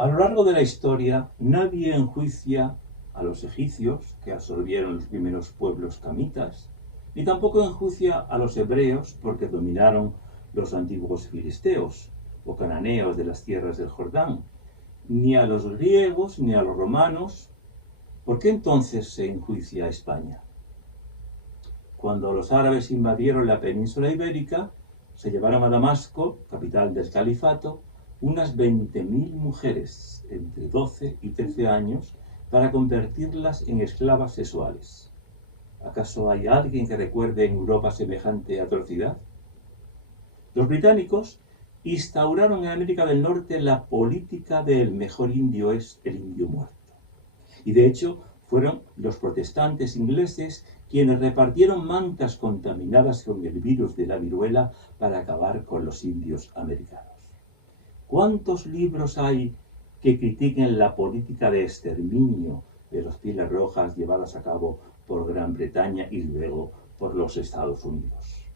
A lo largo de la historia, nadie enjuicia a los egipcios, que absorbieron los primeros pueblos camitas, ni tampoco enjuicia a los hebreos porque dominaron los antiguos filisteos o cananeos de las tierras del Jordán, ni a los griegos ni a los romanos. ¿Por qué entonces se enjuicia a España? Cuando los árabes invadieron la península ibérica, se llevaron a Damasco, capital del califato, unas 20.000 mujeres entre 12 y 13 años para convertirlas en esclavas sexuales. ¿Acaso hay alguien que recuerde en Europa semejante atrocidad? Los británicos instauraron en América del Norte la política del mejor indio es el indio muerto. Y de hecho fueron los protestantes ingleses quienes repartieron mantas contaminadas con el virus de la viruela para acabar con los indios americanos. ¿Cuántos libros hay que critiquen la política de exterminio de los pieles rojas llevadas a cabo por Gran Bretaña y luego por los Estados Unidos?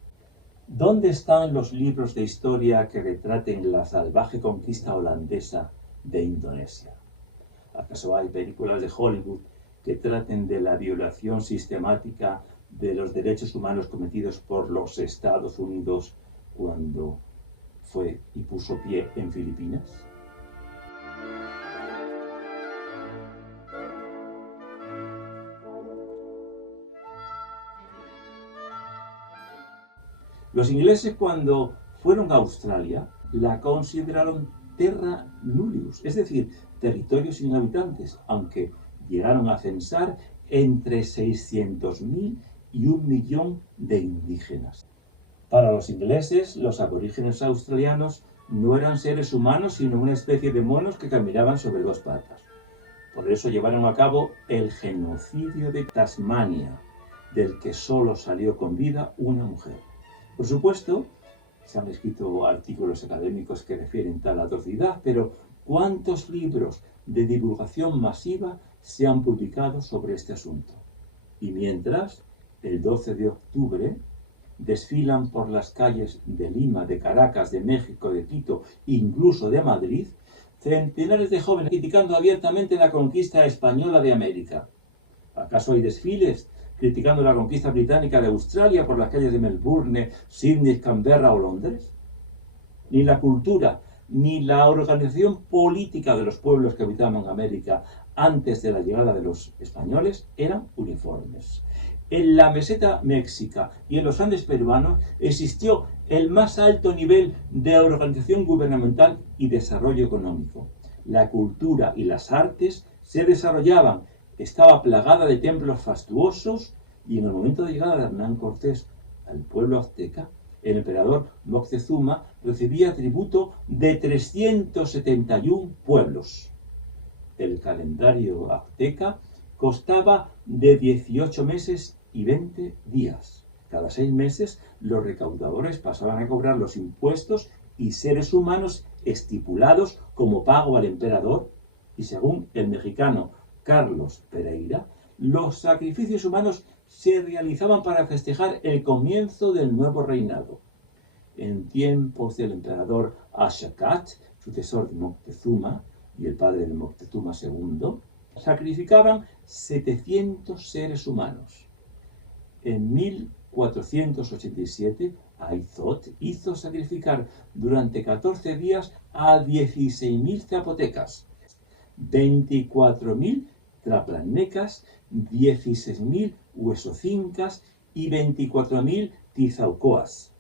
¿Dónde están los libros de historia que retraten la salvaje conquista holandesa de Indonesia? ¿Acaso hay películas de Hollywood que traten de la violación sistemática de los derechos humanos cometidos por los Estados Unidos cuando fue y puso pie en Filipinas? Los ingleses, cuando fueron a Australia, la consideraron terra nullius, es decir, territorio sin habitantes, aunque llegaron a censar entre 600.000 y 1.000.000 de indígenas. Para los ingleses, los aborígenes australianos no eran seres humanos, sino una especie de monos que caminaban sobre dos patas. Por eso llevaron a cabo el genocidio de Tasmania, del que solo salió con vida una mujer. Por supuesto, se han escrito artículos académicos que refieren tal atrocidad, pero ¿cuántos libros de divulgación masiva se han publicado sobre este asunto? Y mientras, el 12 de octubre, desfilan por las calles de Lima, de Caracas, de México, de Quito, incluso de Madrid, centenares de jóvenes criticando abiertamente la conquista española de América. ¿Acaso hay desfiles criticando la conquista británica de Australia por las calles de Melbourne, Sydney, Canberra o Londres? Ni la cultura, ni la organización política de los pueblos que habitaban América antes de la llegada de los españoles eran uniformes. En la meseta méxica y en los Andes peruanos existió el más alto nivel de organización gubernamental y desarrollo económico. La cultura y las artes se desarrollaban, estaba plagada de templos fastuosos, y en el momento de llegada de Hernán Cortés al pueblo azteca, el emperador Moctezuma recibía tributo de 371 pueblos. El calendario azteca constaba de 18 meses y 20 días. Cada 6 meses los recaudadores pasaban a cobrar los impuestos y seres humanos estipulados como pago al emperador, y según el mexicano Carlos Pereira, los sacrificios humanos se realizaban para festejar el comienzo del nuevo reinado. En tiempos del emperador Ashakat, sucesor de Moctezuma y el padre de Moctezuma II, sacrificaban 700 seres humanos. En 1487, Aizot hizo sacrificar durante 14 días a 16.000 zapotecas, 24.000 traplanecas, 16.000 huesocincas y 24.000 tizaucoas.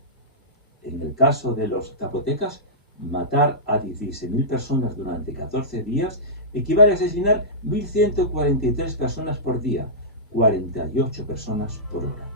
En el caso de los zapotecas, matar a 16.000 personas durante 14 días equivale a asesinar 1.143 personas por día, 48 personas por hora.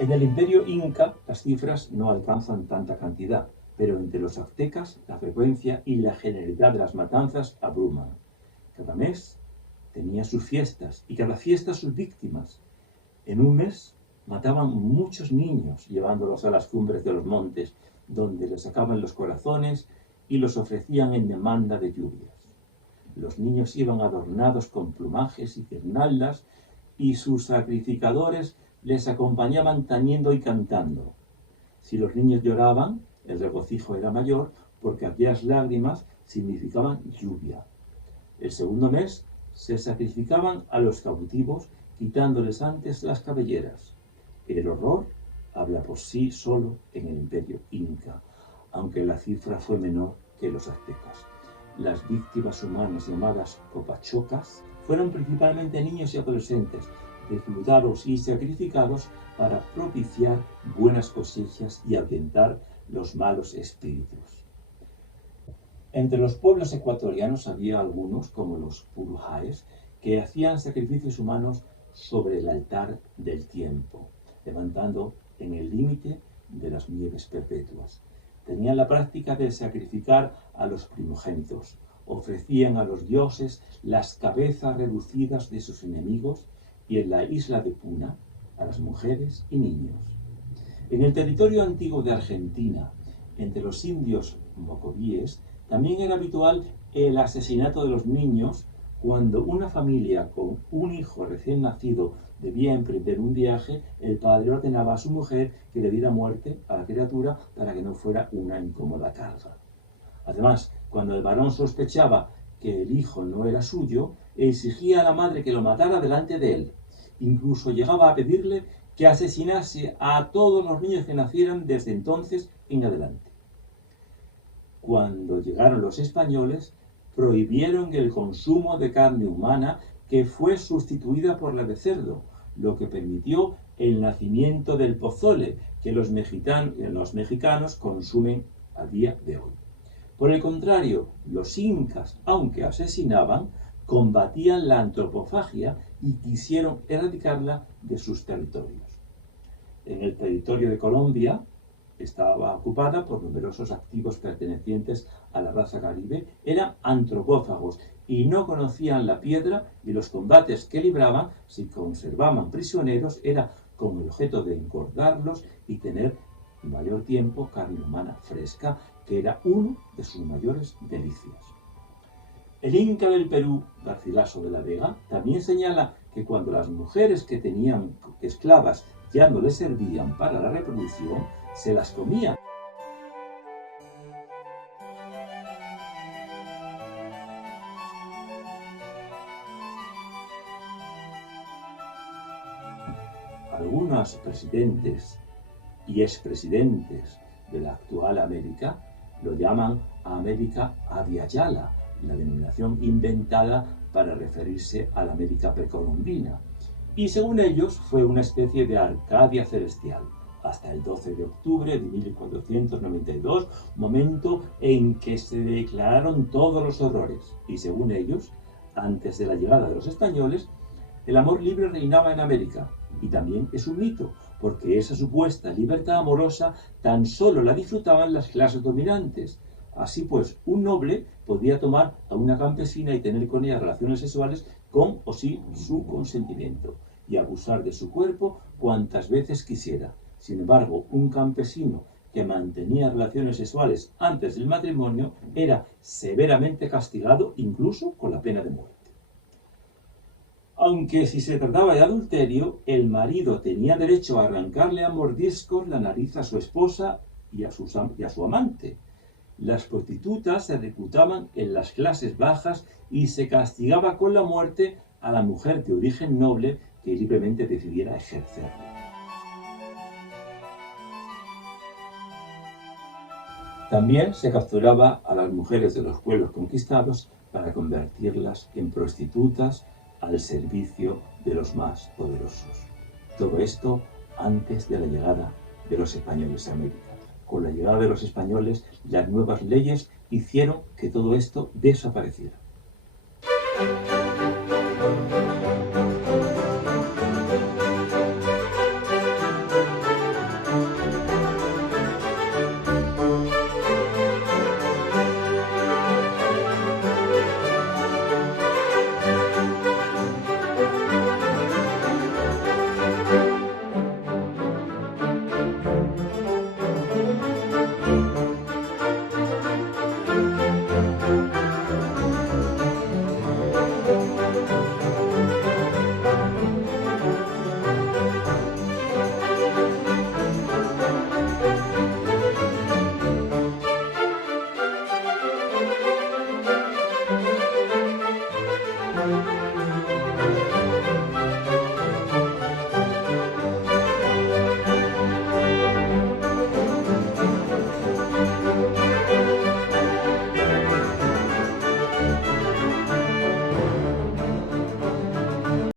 En el imperio inca las cifras no alcanzan tanta cantidad, pero entre los aztecas la frecuencia y la generalidad de las matanzas abruman. Cada mes tenía sus fiestas y cada fiesta sus víctimas. En un mes mataban muchos niños llevándolos a las cumbres de los montes, donde les sacaban los corazones y los ofrecían en demanda de lluvias. Los niños iban adornados con plumajes y guirnaldas y sus sacrificadores les acompañaban tañendo y cantando. Si los niños lloraban, el regocijo era mayor porque aquellas lágrimas significaban lluvia. El segundo mes se sacrificaban a los cautivos quitándoles antes las cabelleras. El horror habla por sí solo en el imperio inca, aunque la cifra fue menor que los aztecas. Las víctimas humanas llamadas copachocas fueron principalmente niños y adolescentes, reclutados y sacrificados para propiciar buenas cosechas y ahuyentar los malos espíritus. Entre los pueblos ecuatorianos había algunos, como los purujáes, que hacían sacrificios humanos sobre el altar del tiempo, levantando en el límite de las nieves perpetuas. Tenían la práctica de sacrificar a los primogénitos, ofrecían a los dioses las cabezas reducidas de sus enemigos y en la isla de Puna a las mujeres y niños. En el territorio antiguo de Argentina, entre los indios mocovíes, también era habitual el asesinato de los niños cuando una familia con un hijo recién nacido debía emprender un viaje. El padre ordenaba a su mujer que le diera muerte a la criatura para que no fuera una incómoda carga. Además, cuando el varón sospechaba que el hijo no era suyo, exigía a la madre que lo matara delante de él. Incluso llegaba a pedirle que asesinase a todos los niños que nacieran desde entonces en adelante. Cuando llegaron los españoles, prohibieron el consumo de carne humana, que fue sustituida por la de cerdo, lo que permitió el nacimiento del pozole, que los mexicanos consumen a día de hoy. Por el contrario, los incas, aunque asesinaban, combatían la antropofagia y quisieron erradicarla de sus territorios. En el territorio de Colombia estaba ocupada por numerosos activos pertenecientes a la raza caribe, eran antropófagos y no conocían la piedra, y los combates que libraban, si conservaban prisioneros, era con el objeto de engordarlos y tener mayor tiempo carne humana fresca, que era uno de sus mayores delicias. El Inca del Perú, Garcilaso de la Vega, también señala que cuando las mujeres que tenían esclavas ya no les servían para la reproducción, se las comían. Algunos presidentes y expresidentes de la actual América lo llaman América Abya-Yala, la denominación inventada para referirse a la América precolombina, y según ellos fue una especie de Arcadia celestial, hasta el 12 de octubre de 1492, momento en que se declararon todos los horrores, y según ellos, antes de la llegada de los españoles, el amor libre reinaba en América, y también es un mito, porque esa supuesta libertad amorosa tan solo la disfrutaban las clases dominantes. Así pues, un noble podía tomar a una campesina y tener con ella relaciones sexuales con o sin su consentimiento, y abusar de su cuerpo cuantas veces quisiera. Sin embargo, un campesino que mantenía relaciones sexuales antes del matrimonio era severamente castigado, incluso con la pena de muerte. Aunque si se trataba de adulterio, el marido tenía derecho a arrancarle a mordiscos la nariz a su esposa y a su amante. Las prostitutas se reclutaban en las clases bajas y se castigaba con la muerte a la mujer de origen noble que libremente decidiera ejercerlo. También se capturaba a las mujeres de los pueblos conquistados para convertirlas en prostitutas al servicio de los más poderosos. Todo esto antes de la llegada de los españoles a América. Con la llegada de los españoles, las nuevas leyes hicieron que todo esto desapareciera.